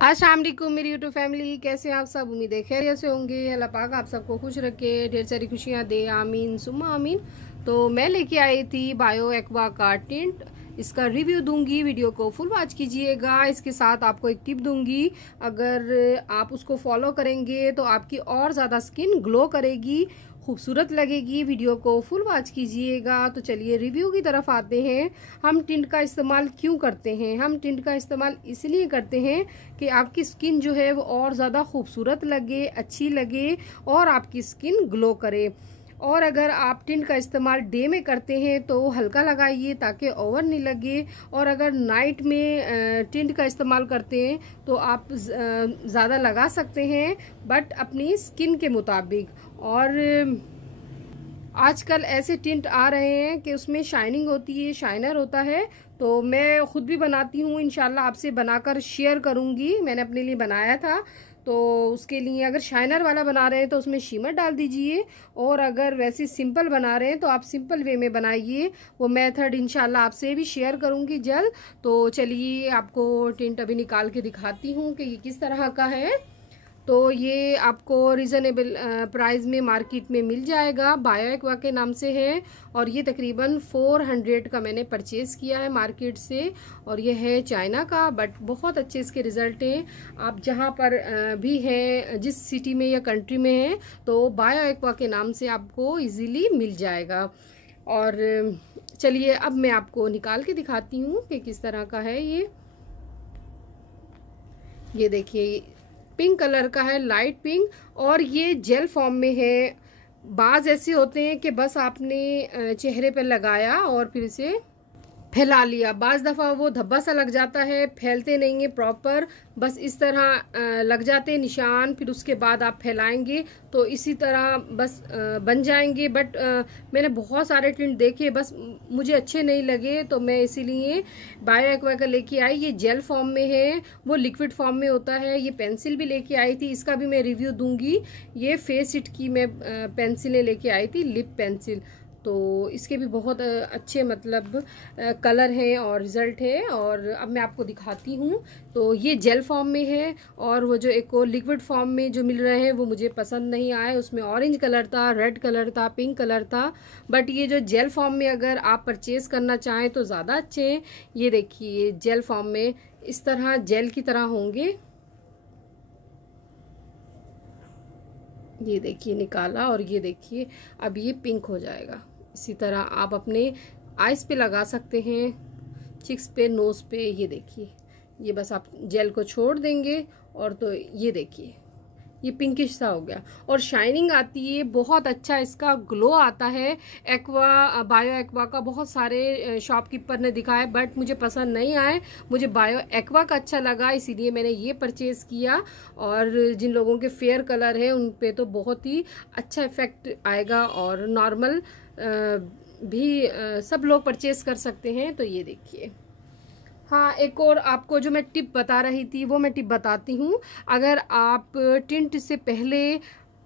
अस्सलाम वालेकुम मेरी यूट्यूब फैमिली, कैसे हैं आप सब। उम्मीद है खैरियत से होंगे। अल्लाह पाक आप सबको खुश रखे, ढेर सारी खुशियां दे, आमीन सुम्मा आमीन। तो मैं लेके आई थी बायो एक्वा का टिंट, इसका रिव्यू दूंगी, वीडियो को फुल वॉच कीजिएगा। इसके साथ आपको एक टिप दूंगी, अगर आप उसको फॉलो करेंगे तो आपकी और ज़्यादा स्किन ग्लो करेगी, खूबसूरत लगेगी। वीडियो को फुल वॉच कीजिएगा। तो चलिए रिव्यू की तरफ आते हैं। हम टिंट का इस्तेमाल क्यों करते हैं? हम टिंट का इस्तेमाल इसलिए करते हैं कि आपकी स्किन जो है वो और ज़्यादा खूबसूरत लगे, अच्छी लगे और आपकी स्किन ग्लो करे। और अगर आप टिंट का इस्तेमाल डे में करते हैं तो हल्का लगाइए ताकि ओवर नहीं लगे, और अगर नाइट में टिंट का इस्तेमाल करते हैं तो आप ज़्यादा लगा सकते हैं, बट अपनी स्किन के मुताबिक। और आजकल ऐसे टिंट आ रहे हैं कि उसमें शाइनिंग होती है, शाइनर होता है। तो मैं खुद भी बनाती हूँ, इंशाल्लाह आपसे बनाकर शेयर करूँगी। मैंने अपने लिए बनाया था, तो उसके लिए अगर शाइनर वाला बना रहे हैं तो उसमें शीमर डाल दीजिए, और अगर वैसे सिंपल बना रहे हैं तो आप सिंपल वे में बनाइए। वो मेथड इंशाल्लाह आपसे भी शेयर करूँगी जल्द। तो चलिए आपको टिंट अभी निकाल के दिखाती हूँ कि ये किस तरह का है। तो ये आपको रीज़नेबल प्राइस में मार्केट में मिल जाएगा, बायो एक्वा के नाम से है। और ये तकरीबन 400 का मैंने परचेज़ किया है मार्केट से, और ये है चाइना का, बट बहुत अच्छे इसके रिज़ल्ट हैं। आप जहाँ पर भी हैं, जिस सिटी में या कंट्री में हैं, तो बायो एक्वा के नाम से आपको इजीली मिल जाएगा। और चलिए अब मैं आपको निकाल के दिखाती हूँ कि किस तरह का है ये देखिए, पिंक कलर का है, लाइट पिंक, और ये जेल फॉर्म में है। बाज ऐसे होते हैं कि बस आपने चेहरे पर लगाया और फिर इसे फैला लिया, बाज दफ़ा वो धब्बा सा लग जाता है, फैलते नहीं है प्रॉपर, बस इस तरह लग जाते हैं निशान। फिर उसके बाद आप फैलाएंगे तो इसी तरह बस बन जाएंगे। बट मैंने बहुत सारे टिंट देखे, बस मुझे अच्छे नहीं लगे, तो मैं इसीलिए बायो एक्वा का लेके आई। ये जेल फॉर्म में है, वो लिक्विड फॉर्म में होता है। ये पेंसिल भी लेके आई थी, इसका भी मैं रिव्यू दूंगी। ये फेस इट की मैं पेंसिलें लेके आई थी, लिप पेंसिल। तो इसके भी बहुत अच्छे मतलब कलर हैं और रिज़ल्ट है। और अब मैं आपको दिखाती हूँ। तो ये जेल फॉर्म में है, और वो जो एक और लिक्विड फॉर्म में जो मिल रहे हैं वो मुझे पसंद नहीं आए। उसमें ऑरेंज कलर था, रेड कलर था, पिंक कलर था। बट ये जो जेल फॉर्म में अगर आप परचेज़ करना चाहें तो ज़्यादा अच्छे हैं। ये देखिए जेल फॉर्म में इस तरह जेल की तरह होंगे। ये देखिए निकाला, और ये देखिए अब ये पिंक हो जाएगा। इसी तरह आप अपने आइज़ पे लगा सकते हैं, चिक्स पे, नोज़ पे। ये देखिए, ये बस आप जेल को छोड़ देंगे और तो ये देखिए ये पिंकिश सा हो गया, और शाइनिंग आती है, बहुत अच्छा इसका ग्लो आता है। एक्वा, बायो एक्वा का बहुत सारे शॉपकीपर ने दिखाया, बट मुझे पसंद नहीं आए। मुझे बायो एक्वा का अच्छा लगा, इसीलिए मैंने ये परचेज़ किया। और जिन लोगों के फेयर कलर है उन पे तो बहुत ही अच्छा इफेक्ट आएगा, और नॉर्मल भी सब लोग परचेज़ कर सकते हैं। तो ये देखिए, हाँ एक और आपको जो मैं टिप बता रही थी वो मैं टिप बताती हूँ। अगर आप टिंट से पहले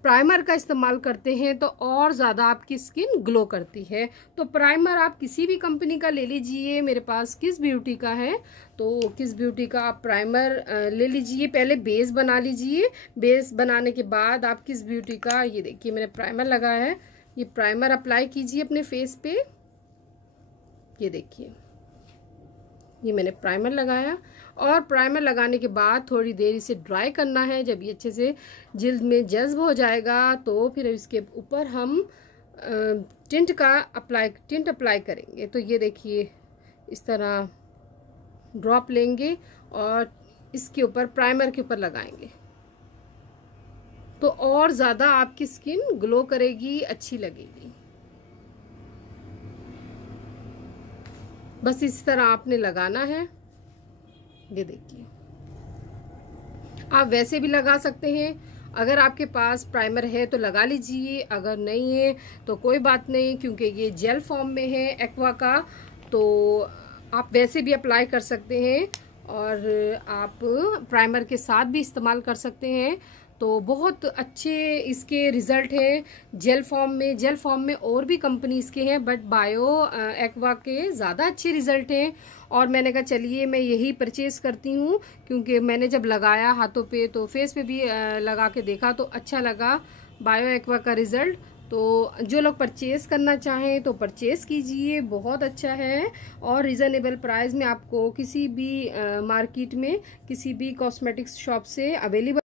प्राइमर का इस्तेमाल करते हैं तो और ज़्यादा आपकी स्किन ग्लो करती है। तो प्राइमर आप किसी भी कंपनी का ले लीजिए, मेरे पास किस ब्यूटी का है, तो किस ब्यूटी का आप प्राइमर ले लीजिए। पहले बेस बना लीजिए, बेस बनाने के बाद आप किस ब्यूटी का, ये देखिए मैंने प्राइमर लगाया है, ये प्राइमर अप्लाई कीजिए अपने फेस पे। ये देखिए ये मैंने प्राइमर लगाया, और प्राइमर लगाने के बाद थोड़ी देर इसे ड्राई करना है। जब ये अच्छे से जिल्द में जज्ब हो जाएगा तो फिर इसके ऊपर हम टिंट अप्लाई करेंगे। तो ये देखिए इस तरह ड्रॉप लेंगे और इसके ऊपर, प्राइमर के ऊपर लगाएंगे, तो और ज़्यादा आपकी स्किन ग्लो करेगी, अच्छी लगेगी। बस इस तरह आपने लगाना है। ये देखिए, आप वैसे भी लगा सकते हैं, अगर आपके पास प्राइमर है तो लगा लीजिए, अगर नहीं है तो कोई बात नहीं, क्योंकि ये जेल फॉर्म में है एक्वा का, तो आप वैसे भी अप्लाई कर सकते हैं, और आप प्राइमर के साथ भी इस्तेमाल कर सकते हैं। तो बहुत अच्छे इसके रिजल्ट हैं जेल फॉर्म में और भी कंपनीज के हैं, बट बायो एक्वा के ज़्यादा अच्छे रिजल्ट हैं। और मैंने कहा चलिए मैं यही परचेज करती हूँ, क्योंकि मैंने जब लगाया हाथों पे तो फेस पे भी लगा के देखा तो अच्छा लगा बायो एक्वा का रिजल्ट। तो जो लोग परचेज़ करना चाहें तो परचेज़ कीजिए, बहुत अच्छा है और रिजनेबल प्राइस में आपको किसी भी मार्केट में किसी भी कॉस्मेटिक्स शॉप से अवेलेबल